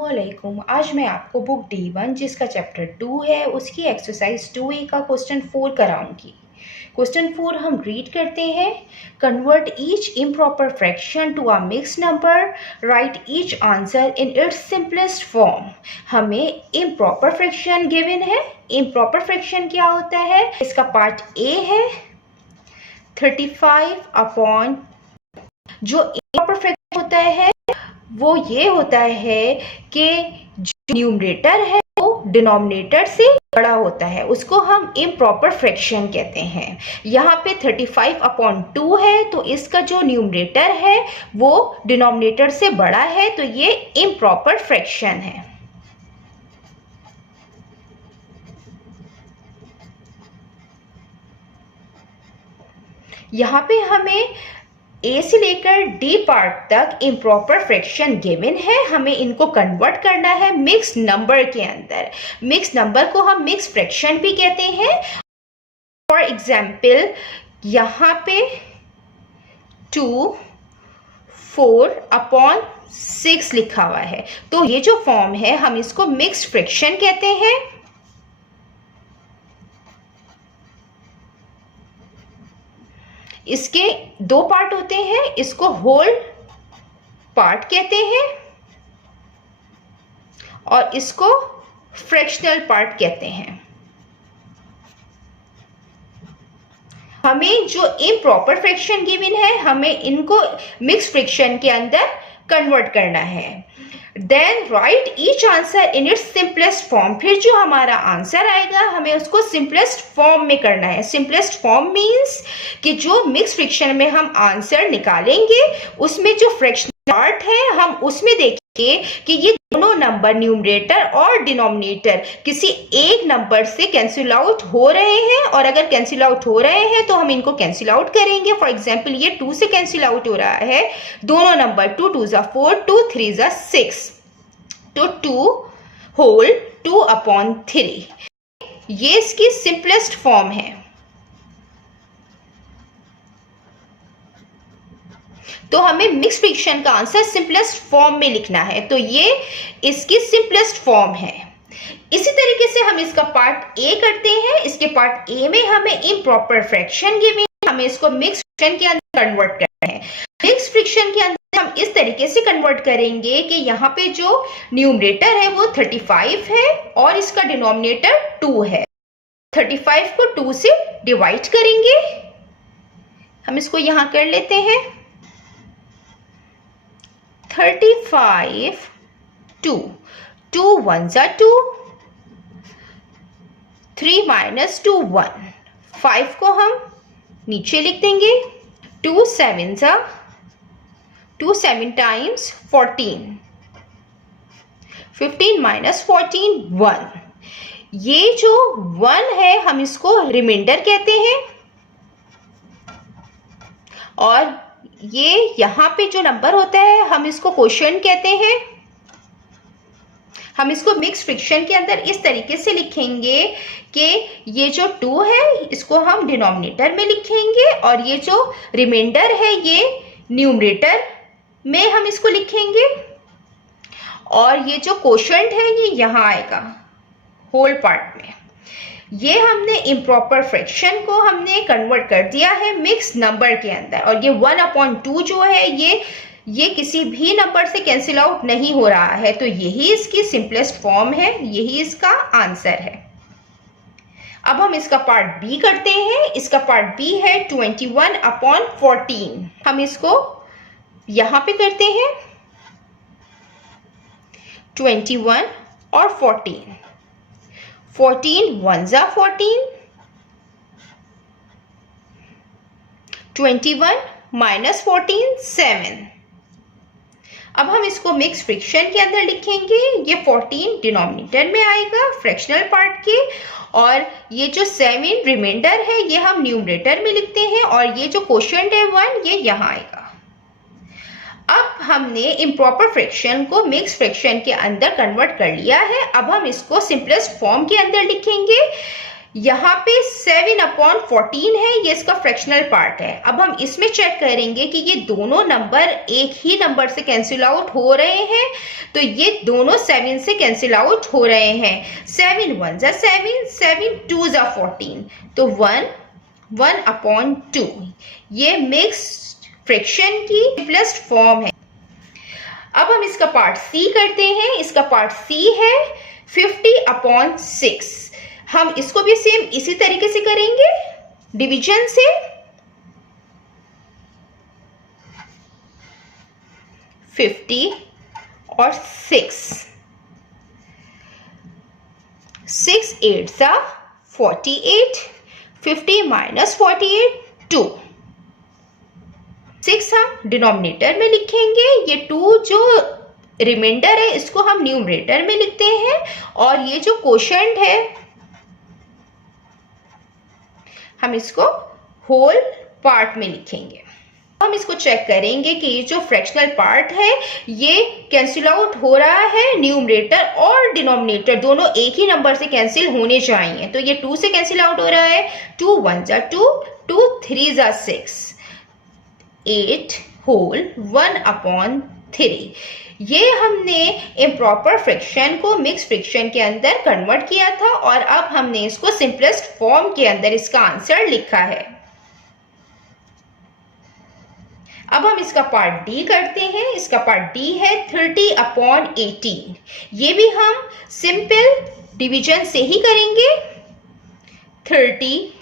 अस्सलामुअलैकुम। आज मैं आपको बुक D1 जिसका चैप्टर 2 है उसकी एक्सरसाइज 2A का क्वेश्चन 4 कराऊंगी। क्वेश्चन 4 हम रीड करते हैं। Convert each improper fraction to a mix number, write each answer in its simplest form. हमें इम्प्रॉपर फ्रैक्शन गिवन है। इम्प्रॉपर फ्रैक्शन क्या होता है? इसका पार्ट ए है 35 अपॉन, जो इम्प्रॉपर फ्रैक्शन होता है वो ये होता है कि जो न्यूमरेटर है वो डिनोमिनेटर से बड़ा होता है, उसको हम इम्प्रॉपर फ्रैक्शन कहते हैं। यहाँ पे 35/2 है तो इसका जो न्यूमरेटर है वो डिनोमिनेटर से बड़ा है, तो ये इम्प्रॉपर फ्रैक्शन है। यहाँ पे हमें ए से लेकर डी पार्ट तक इम्प्रॉपर फ्रैक्शन गिवन है। हमें इनको कन्वर्ट करना है मिक्स नंबर के अंदर। मिक्स नंबर को हम मिक्स फ्रैक्शन भी कहते हैं। फॉर एग्जाम्पल यहाँ पे 2 4/6 लिखा हुआ है, तो ये जो फॉर्म है हम इसको मिक्स फ्रैक्शन कहते हैं। इसके दो पार्ट होते हैं, इसको होल पार्ट कहते हैं और इसको फ्रैक्शनल पार्ट कहते हैं। हमें जो इम्प्रॉपर फ्रैक्शन गिवन है हमें इनको मिक्स फ्रैक्शन के अंदर कन्वर्ट करना है। Then write each answer in its simplest form. फिर जो हमारा आंसर आएगा हमें उसको सिंपलेस्ट फॉर्म में करना है। सिंपलेस्ट फॉर्म मीन्स कि जो मिक्स फ्रैक्शन में हम आंसर निकालेंगे उसमें जो फ्रैक्शनल पार्ट है हम उसमें देखेंगे कि ये दोनों नंबर न्यूमरेटर और डिनोमिनेटर किसी एक नंबर से कैंसिल आउट हो रहे हैं, और अगर कैंसिल आउट हो रहे हैं तो हम इनको कैंसिल आउट करेंगे। फॉर एग्जांपल ये 2 से कैंसिल आउट हो रहा है, दोनों नंबर 2 2 ज़ा 4 2 3 ज़ा 6, तो 2 होल 2/3। ये इसकी सिंपलेस्ट फॉर्म है। तो हमें मिक्स फ्रैक्शन का आंसर सिंपलेस्ट फॉर्म में लिखना है, तो ये इसकी सिंपलेस्ट फॉर्म है। इसी तरीके से हम इसका पार्ट ए करते हैं। इसके पार्ट ए में हमें इम्प्रॉपर फ्रैक्शन गिवन, हमें इसको मिक्स फ्रैक्शन के अंदर कन्वर्ट करना है। मिक्स फ्रैक्शन के अंदर हम इस तरीके से कन्वर्ट करेंगे कि यहाँ पे जो न्यूमरेटर है वो 35 है और इसका डिनोमिनेटर 2 है। 35 को 2 से डिवाइड करेंगे। हम इसको यहां कर लेते हैं। 35 2 2 1 ज़ा 2, 3 - 2 1, 5 को हम नीचे लिख देंगे। 2 7 ज़ा 2 7 टाइम्स 14, 15 - 14 1। ये जो 1 है हम इसको रिमाइंडर कहते हैं, और ये यहाँ पे जो नंबर होता है हम इसको क्वोशिएंट कहते हैं। हम इसको मिक्स फ्रैक्शन के अंदर इस तरीके से लिखेंगे कि ये जो 2 है इसको हम डिनोमिनेटर में लिखेंगे और ये जो रिमाइंडर है ये न्यूमरेटर में हम इसको लिखेंगे, और ये जो क्वोशिएंट है ये यहाँ आएगा होल पार्ट में। ये हमने इम्प्रॉपर फ्रैक्शन को हमने कन्वर्ट कर दिया है मिक्स नंबर के अंदर, और ये 1/2 जो है ये किसी भी नंबर से कैंसिल आउट नहीं हो रहा है, तो यही इसकी सिंपलेस्ट फॉर्म है, यही इसका आंसर है। अब हम इसका पार्ट बी करते हैं। इसका पार्ट बी है 21/14। हम इसको यहां पे करते हैं 21 और 14। 14 1 ज़ा 14, 21 - 14 7। अब हम इसको मिक्स फ्रैक्शन के अंदर लिखेंगे। ये 14 डिनोमिनेटर में आएगा फ्रैक्शनल पार्ट के, और ये जो 7 रिमाइंडर है ये हम न्यूमरेटर में लिखते हैं, और ये जो क्वोशिएंट है 1 ये यहाँ आएगा। अब हमने इम्प्रॉपर फ्रैक्शन को मिक्स फ्रैक्शन के अंदर कन्वर्ट कर लिया है। अब हम इसको सिंपलेस्ट फॉर्म के अंदर लिखेंगे। यहाँ पे 7/14 है, ये इसका फ्रैक्शनल पार्ट है। अब हम इसमें चेक करेंगे कि ये दोनों नंबर एक ही नंबर से कैंसिल आउट हो रहे हैं, तो ये दोनों 7 से कैंसिल आउट हो रहे हैं। 7 1 जा 7, 7 2 जा 14, तो 1/2 ये मिक्स्ड फ्रैक्शन की सिंपलेस्ट फॉर्म है। अब हम इसका पार्ट सी करते हैं। इसका पार्ट सी है 50/6। हम इसको भी सेम इसी तरीके से करेंगे, डिवीजन से। 50 और 6 8 जा 48, 50 - 48 2। 6 हम डिनोमिनेटर में लिखेंगे, ये 2 जो रिमाइंडर है इसको हम न्यूमरेटर में लिखते हैं, और ये जो कोशेंट है हम इसको होल पार्ट में लिखेंगे। हम इसको चेक करेंगे कि ये जो फ्रैक्शनल पार्ट है ये कैंसिल आउट हो रहा है, न्यूमरेटर और डिनोमिनेटर दोनों एक ही नंबर से कैंसिल होने चाहिए। तो ये 2 से कैंसिल आउट हो रहा है, 2 1 जा 2, 2 3 जा 6, 8 होल 1/3। ये हमने इम्प्रॉपर फ्रैक्शन को मिक्स फ्रैक्शन के अंदर कन्वर्ट किया था, और अब हमने इसको सिंपलेस्ट फॉर्म के अंदर इसका आंसर लिखा है। अब हम इसका पार्ट डी करते हैं। इसका पार्ट डी है 30/18। ये भी हम सिंपल डिवीजन से ही करेंगे। 30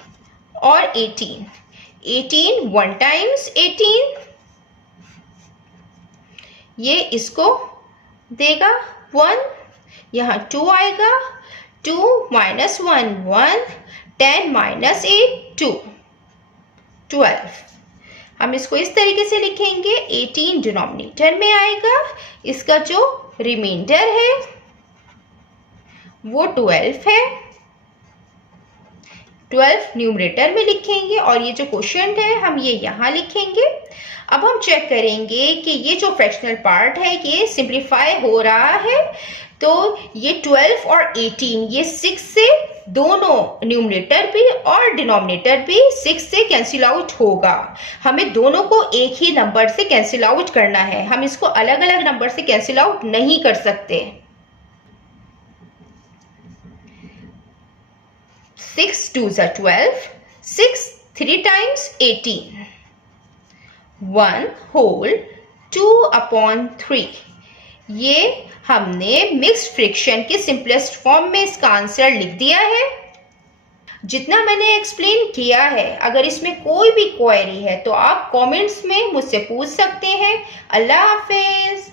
और 18, 18 1 टाइम्स 18, ये इसको देगा 1, यहाँ 2 आएगा, 2 - 1 1, 10 - 8 2, 12। हम इसको इस तरीके से लिखेंगे, 18 डिनोमिनेटर में आएगा, इसका जो रिमाइंडर है वो 12 है, 12 न्यूमरेटर में लिखेंगे, और ये जो क्वोशिएंट है हम ये यहाँ लिखेंगे। अब हम चेक करेंगे कि ये जो फ्रैक्शनल पार्ट है ये सिंप्लीफाई हो रहा है, तो ये 12 और 18 ये 6 से दोनों न्यूमरेटर भी और डिनोमिनेटर भी 6 से कैंसिल आउट होगा। हमें दोनों को एक ही नंबर से कैंसिल आउट करना है, हम इसको अलग अलग नंबर से कैंसिल आउट नहीं कर सकते। 6 2 जा 12, 6 3 टाइम्स 18, 1 होल 2/3। ये हमने मिक्स्ड फ्रैक्शन के सिंपलेस्ट फॉर्म में इसका आंसर लिख दिया है। जितना मैंने एक्सप्लेन किया है, अगर इसमें कोई भी क्वेरी है तो आप कमेंट्स में मुझसे पूछ सकते हैं। अल्लाह हाफिज।